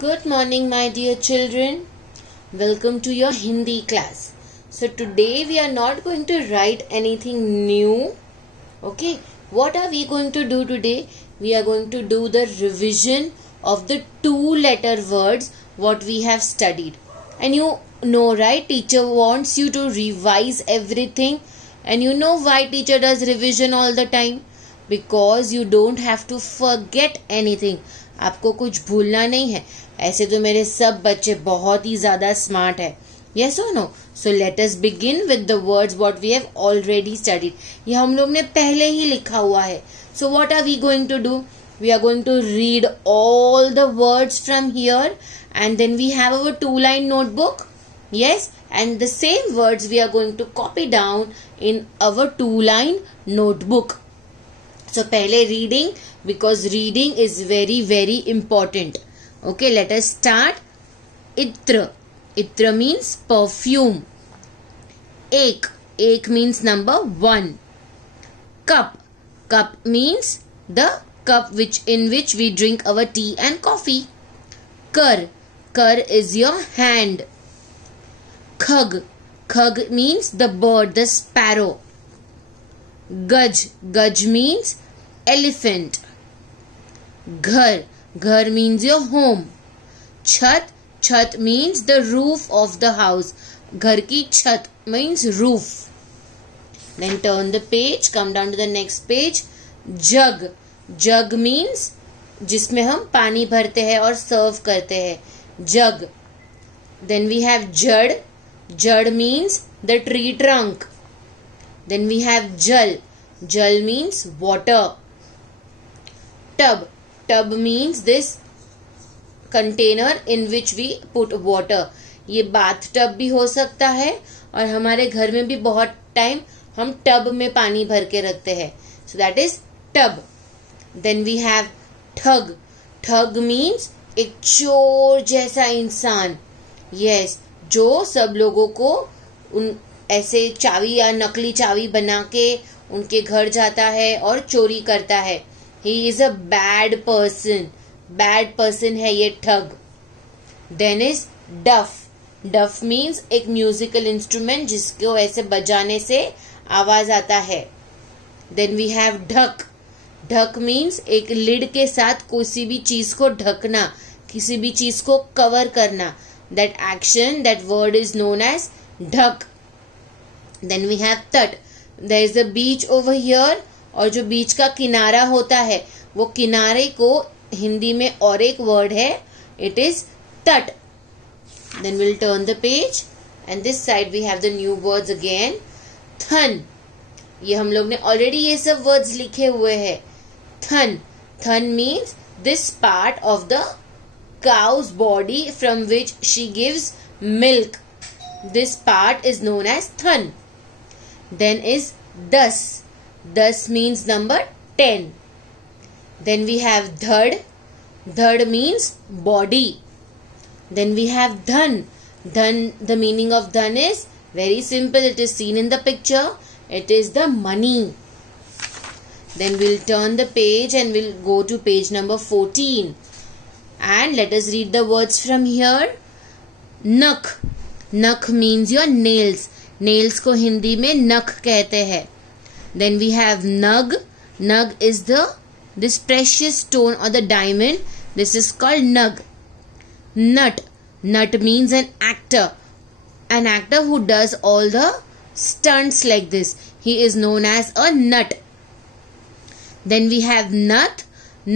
Good morning, my dear children. Welcome to your Hindi class. So today we are not going to write anything new. Okay, what are we going to do today? We are going to do the revision of the 2-letter words what we have studied. And you know, right? Teacher wants you to revise everything. And you know why teacher does revision all the time? Because you don't have to forget anything. आपको कुछ भूलना नहीं है. ऐसे तो मेरे सब बच्चे बहुत ही ज्यादा स्मार्ट है. Yes or no? So let us begin with the words what we have already studied. ये हम लोग ने पहले ही लिखा हुआ है. So what are we going to do? We are going to read all the words from here and then we have our 2-line notebook. Yes, and the same words we are going to copy down in our 2-line notebook. So पहले reading, because reading is very very important. Okay, let us start. Itra. Itra means perfume. Ek. Ek means number 1. Cup. Cup means the cup in which we drink our tea and coffee. Kar. Kar is your hand. Khag. Khag means the bird, the sparrow. Gaj. Gaj means elephant. Ghar. Ghar means your home. Chhat. Chhat means the roof of the house. Ghar ki chhat means roof. Then turn the page. Come down to the next page. Jug. Jug means जिसमें हम पानी भरते हैं और सर्व करते हैं. Jug. Then we have jad. Jad means the tree trunk. Then we have jal. Jal means water. Tub. Tub means this container in which we put water. ये bath tub भी हो सकता है और हमारे घर में भी बहुत टाइम हम टब में पानी भर के रखते हैं. So that is tub. Then we have ठग. ठग means एक चोर जैसा इंसान. Yes, जो सब लोगों को उन ऐसे चाबी या नकली चाबी बना के उनके घर जाता है और चोरी करता है. He is a bad person. Bad person है ये ठग. Then is duff. Duff means एक musical instrument जिसको ऐसे बजाने से आवाज आता है. Then we have ढक. ढक means एक lid के साथ किसी भी चीज को ढकना, किसी भी चीज को कवर करना. That action, that word is known as ढक. Then we have तट. There is a beach over here. और जो बीच का किनारा होता है वो किनारे को हिंदी में और एक वर्ड है. It is teat. Then will turn the page and this side we have the new words again. थन. ये हम लोग ने ऑलरेडी ये सब वर्ड्स लिखे हुए हैं. थन. थन means this part of the cow's body from which she gives milk. This part is known as थन. Then is thus. Thus means number 10. Then we have dhad. Dhad means body. Then we have dhan. Dhan, the meaning of dhan is very simple. It is seen in the picture. It is the money. Then we'll turn the page and we'll go to page number 14. And let us read the words from here. Nak. Nak means your nails. Nails को हिंदी में नख कहते हैं. Then we have nug. Nug is this precious stone or the diamond. This is called nug. Nut. Nut means an actor. An actor who does all the stunts like this. He is known as a nut. Then we have nut.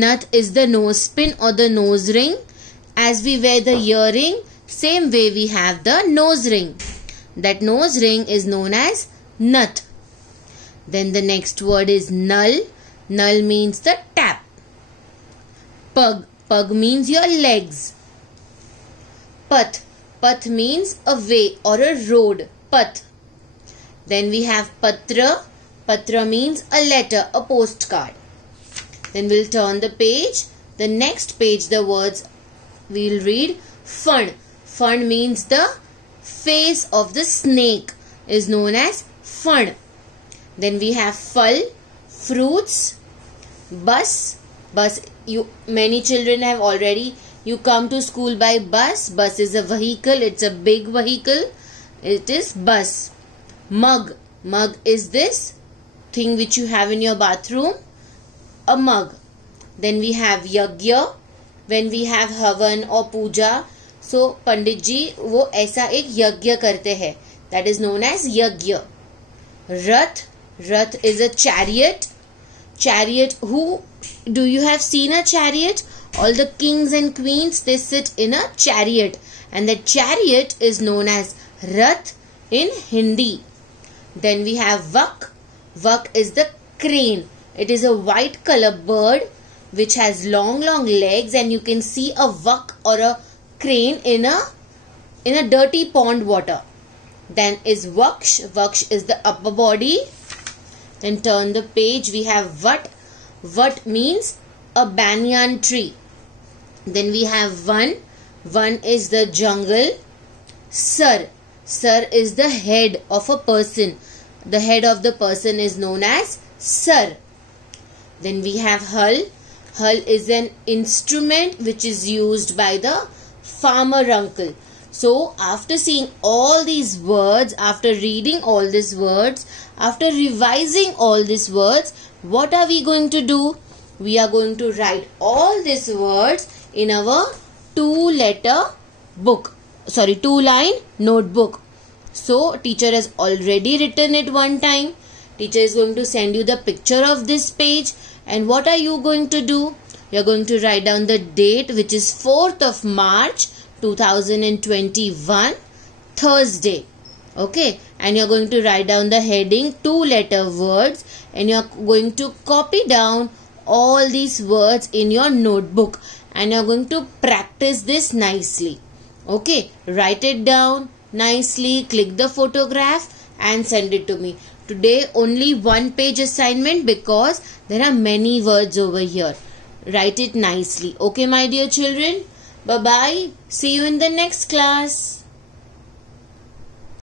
Nut is the nose pin or the nose ring. As we wear the earring, same way we have the nose ring. That nose ring is known as nut. Then the next word is null. Null means the tap. Pug. Pug means your legs. Path. Path means a way or a road. Path. Then we have patra. Patra means a letter, a postcard. Then we'll turn the page. The next page, the words we'll read. Fun. Fun means the face of the snake is known as fun. Then we have phal, fruits. Bus. Bus. Many children have already You come to school by bus. Bus is a vehicle. It's a big vehicle. It is bus. Mug. Mug is this thing which you have in your bathroom. A mug. Then we have yagya. When we have havan or puja. So Pandit ji वो ऐसा एक यज्ञ करते हैं. That is known as yagya. Rath. Rath is a chariot. Chariot. Who do you have seen a chariot? All the kings and queens, they sit in a chariot. And the chariot is known as Rath in Hindi. Then we have Vak. Vak is the crane. It is a white color bird which has long legs, and you can see a Vak or a crane in a dirty pond water. Then is Vaksh. Vaksh is the upper body. Then turn the page. We have Vat. Vat means a banyan tree. Then we have Van. Van is the jungle. Sar. Sar is the head of a person. The head of the person is known as Sar. Then we have Hal. Hal is an instrument which is used by the farmer uncle. So after seeing all these words, after reading all these words, after revising all these words, what are we going to do? We are going to write all these words in our 2-line notebook. So teacher has already written it one time. Teacher is going to send you the picture of this page. And what are you going to do? You are going to write down the date, which is 4th of March 2021, Thursday. Okay. And you are going to write down the heading 2-letter words. And you are going to copy down all these words in your notebook. And you are going to practice this nicely. Okay. Write it down nicely. Click the photograph and send it to me. Today only 1-page assignment because there are many words over here. Write it nicely. Okay, my dear children. Bye-bye. See you in the next class.